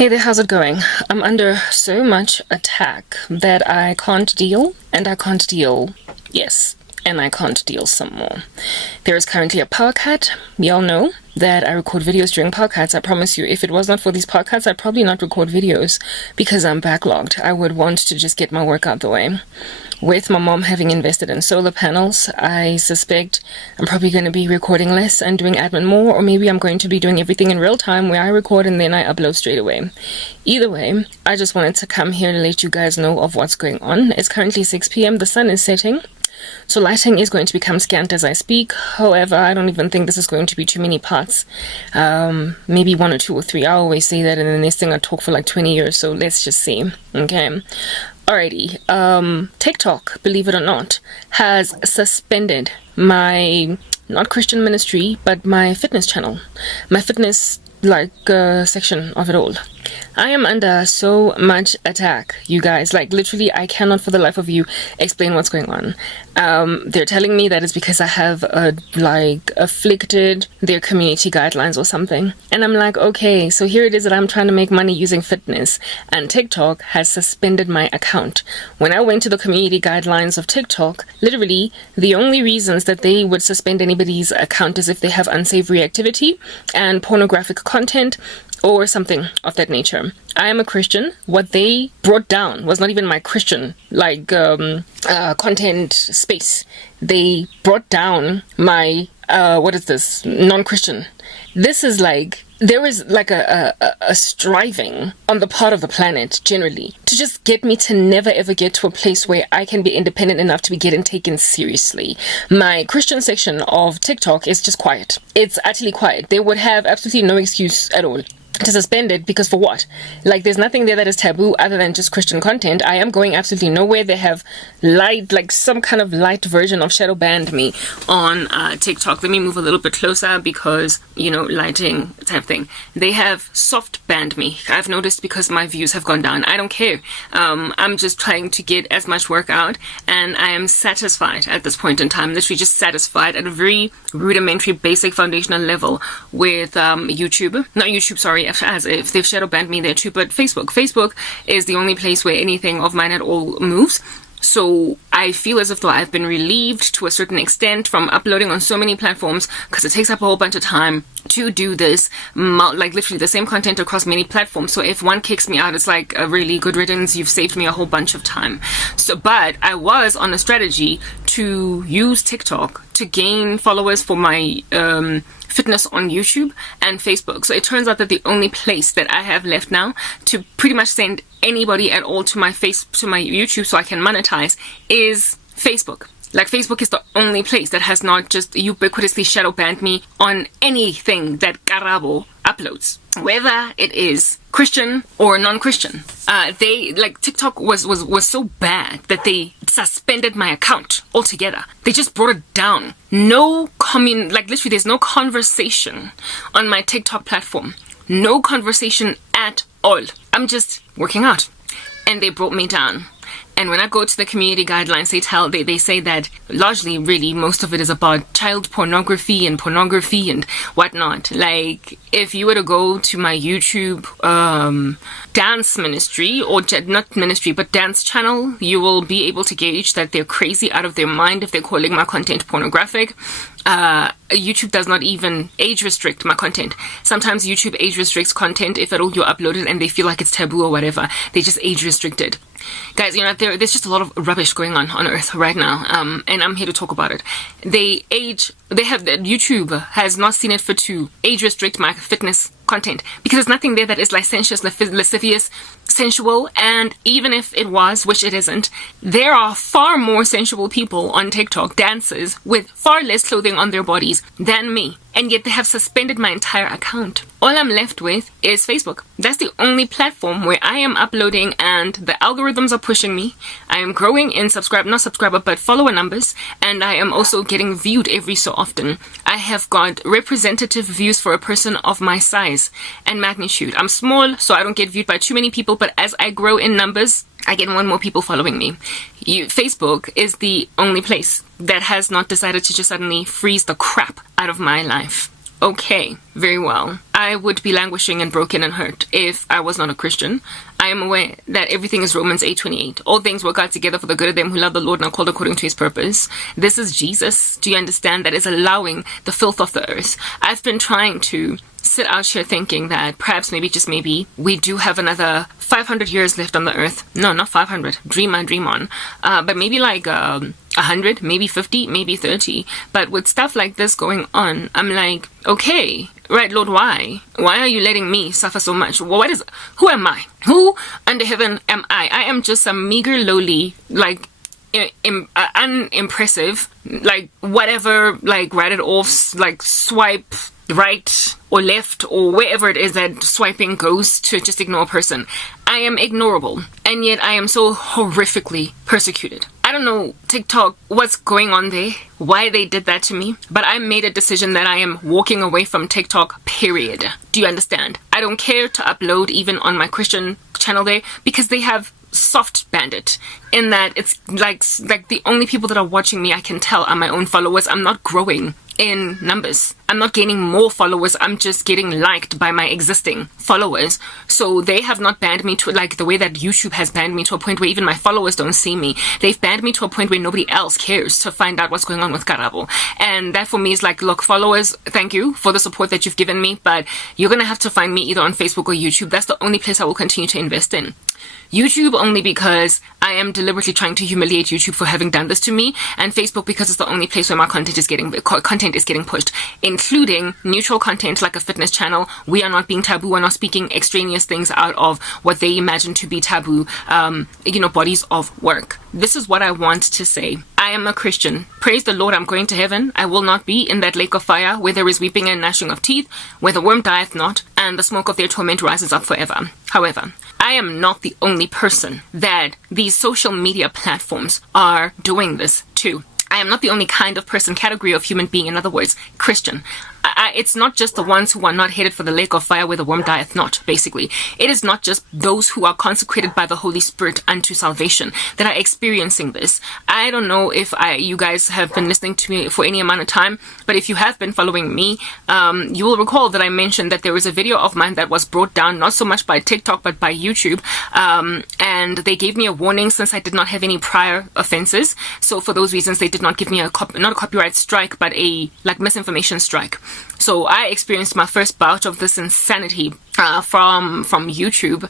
Hey there, how's it going? I'm under so much attack that I can't deal, and I can't deal, yes, and I can't deal some more. There is currently a power cut. Y'all know that I record videos during power cuts. I promise you, if it was not for these power cuts, I'd probably not record videos because I'm backlogged. I would want to just get my work out the way. With my mom having invested in solar panels, I suspect I'm probably going to be recording less and doing admin more, or maybe I'm going to be doing everything in real time where I record and then I upload straight away. Either way, I just wanted to come here to let you guys know of what's going on. It's currently 6 p.m. The sun is setting. So lighting is going to become scant as I speak. However, I don't even think this is going to be too many parts. Maybe 1 or 2 or 3. I always say that, and then this thing I talk for like 20 years, so let's just see. Okay. Alrighty. TikTok, believe it or not, has suspended my, not Christian ministry, but my fitness channel. My fitness, section of it all. I am under so much attack, you guys. Like, literally, I cannot for the life of you explain what's going on. They're telling me that it's because I have, afflicted their community guidelines or something. And I'm like, okay, so here it is that I'm trying to make money using fitness, and TikTok has suspended my account. When I went to the community guidelines of TikTok, literally, the only reasons that they would suspend anybody's account is if they have unsavory activity and pornographic content, or something of that nature. I am a Christian. What they brought down was not even my Christian content space. They brought down my non-Christian. This is like, there is like a striving on the part of the planet generally to just get me to never ever get to a place where I can be independent enough to be getting taken seriously. My Christian section of TikTok is just quiet. It's utterly quiet. They would have absolutely no excuse at all to suspend it, because for what? Like, there's nothing there that is taboo other than just Christian content. I am going absolutely nowhere. They have some kind of light version of shadow banned me on TikTok. Let me move a little bit closer because, lighting type thing. They have soft banned me. I've noticed because my views have gone down. I don't care. I'm just trying to get as much work out, and I am satisfied at this point in time, literally just satisfied at a very rudimentary, basic, foundational level with as if they've shadow banned me there too, but Facebook is the only place where anything of mine at all moves. So I feel as if though I've been relieved to a certain extent from uploading on so many platforms, because it takes up a whole bunch of time to do this, literally the same content across many platforms. So if one kicks me out, it's like a really good riddance. You've saved me a whole bunch of time. But I was on a strategy to use TikTok to gain followers for my fitness on YouTube and Facebook. So it turns out that the only place that I have left now to pretty much send anybody at all to my YouTube so I can monetize is Facebook. Like, Facebook is the only place that has not just ubiquitously shadow banned me on anything that Karabo uploads, whether it is Christian or non-Christian. TikTok was so bad that they suspended my account altogether. They just brought it down. Literally, there's no conversation on my TikTok platform. No conversation at all. I'm just working out, and they brought me down. And when I go to the community guidelines, they say that largely, really, most of it is about child pornography and whatnot. Like, if you were to go to my YouTube dance ministry, or not ministry, but dance channel, you will be able to gauge that they're crazy out of their mind if they're calling my content pornographic. YouTube does not even age restrict my content. Sometimes YouTube age restricts content if at all you upload it and they feel like it's taboo or whatever. They just age restrict it. Guys, there's just a lot of rubbish going on Earth right now, and I'm here to talk about it. YouTube has not seen it fit to age restrict my fitness content because there's nothing there that is licentious, lascivious, sensual, and even if it was, which it isn't, there are far more sensual people on TikTok, dancers with far less clothing on their bodies than me, and yet they have suspended my entire account. All I'm left with is Facebook. That's the only platform where I am uploading and the algorithms are pushing me. I am growing in follower numbers, and I am also getting viewed every so often. I have got representative views for a person of my size and magnitude. I'm small, so I don't get viewed by too many people, but as I grow in numbers, I get more and more people following me. Facebook is the only place that has not decided to just suddenly freeze the crap out of my life. Okay, very well. I would be languishing and broken and hurt if I was not a Christian. I am aware that everything is Romans 8:28. All things work out together for the good of them who love the Lord and are called according to his purpose. This is Jesus. Do you understand? That is allowing the filth of the earth. I've been trying to sit out here thinking that perhaps, maybe, just maybe, we do have another 500 years left on the earth. No, not 500. Dream on. But maybe like 100, maybe 50, maybe 30. But with stuff like this going on, I'm like, okay, right, Lord, why? Why are you letting me suffer so much? Well, who am I? Who under heaven am I? I am just some meager, lowly, like, unimpressive, like, whatever, like, write it off, like, swipe right or left or wherever it is that swiping goes to just ignore a person. I am ignorable, and yet I am so horrifically persecuted. I don't know, TikTok, what's going on there, why they did that to me, but I made a decision that I am walking away from TikTok, period. Do you understand? I don't care to upload even on my Christian channel there, because they have soft banned it, in that it's like the only people that are watching me, I can tell, are my own followers. I'm not growing in numbers. I'm not gaining more followers. I'm just getting liked by my existing followers. So they have not banned me to like the way that YouTube has banned me to a point where even my followers don't see me. They've banned me to a point where nobody else cares to find out what's going on with Karabo. And that for me is like, look, followers, thank you for the support that you've given me, but you're going to have to find me either on Facebook or YouTube. That's the only place I will continue to invest in. YouTube only because I am deliberately trying to humiliate YouTube for having done this to me, and Facebook because it's the only place where my content is getting pushed, including neutral content like a fitness channel. We are not being taboo. We're not speaking extraneous things out of what they imagine to be taboo, bodies of work. This is what I want to say. I am a Christian. Praise the Lord, I'm going to heaven. I will not be in that lake of fire where there is weeping and gnashing of teeth, where the worm dieth not, and the smoke of their torment rises up forever. However, I am not the only person that these social media platforms are doing this to. I am not the only kind of person, category of human being, in other words, Christian. It's not just the ones who are not headed for the lake of fire where the worm dieth not, basically. It is not just those who are consecrated by the Holy Spirit unto salvation that are experiencing this. I don't know if you guys have been listening to me for any amount of time, but if you have been following me, you will recall that I mentioned that there was a video of mine that was brought down, not so much by TikTok, but by YouTube, and they gave me a warning since I did not have any prior offenses. So for those reasons, they did not give me not a copyright strike, but a misinformation strike. So I experienced my first bout of this insanity from YouTube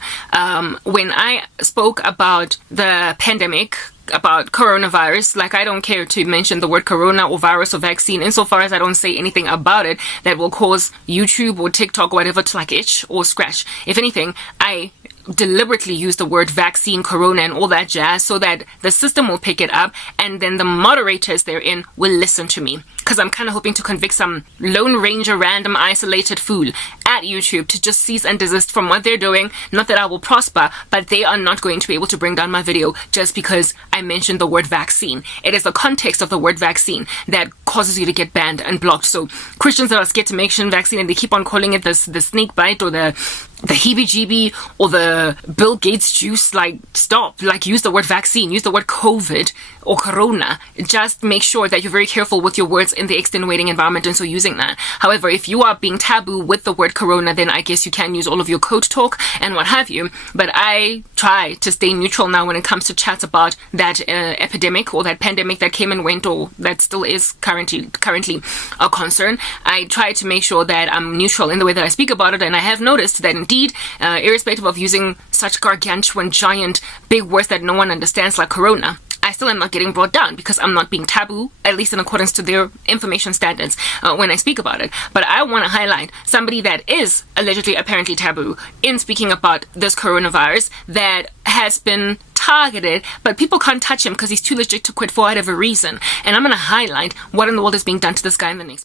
when I spoke about the pandemic, about coronavirus. Like, I don't care to mention the word corona or virus or vaccine insofar as I don't say anything about it that will cause YouTube or TikTok or whatever to like itch or scratch. If anything, I deliberately use the word vaccine, corona, and all that jazz so that the system will pick it up, and then the moderators therein will listen to me. Because I'm kind of hoping to convict some Lone Ranger random isolated fool at YouTube to just cease and desist from what they're doing. Not that I will prosper, but they are not going to be able to bring down my video just because I mentioned the word vaccine. It is the context of the word vaccine that causes you to get banned and blocked. So Christians that are scared to mention vaccine and they keep on calling it the snake bite or the heebie-jeebie or the Bill Gates juice, like, stop. Like, use the word vaccine, use the word COVID or corona. Just make sure that you're very careful with your words in the extenuating environment and so using that. However, if you are being taboo with the word corona, then I guess you can use all of your code talk and what have you. But I try to stay neutral now when it comes to chats about that epidemic or that pandemic that came and went, or that still is currently a concern. I try to make sure that I'm neutral in the way that I speak about it, and I have noticed that indeed, irrespective of using such gargantuan, giant, big words that no one understands like corona, I still am not getting brought down because I'm not being taboo, at least in accordance to their information standards when I speak about it. But I want to highlight somebody that is allegedly apparently taboo in speaking about this coronavirus that has been targeted, but people can't touch him because he's too legit to quit for whatever reason. And I'm going to highlight what in the world is being done to this guy in the next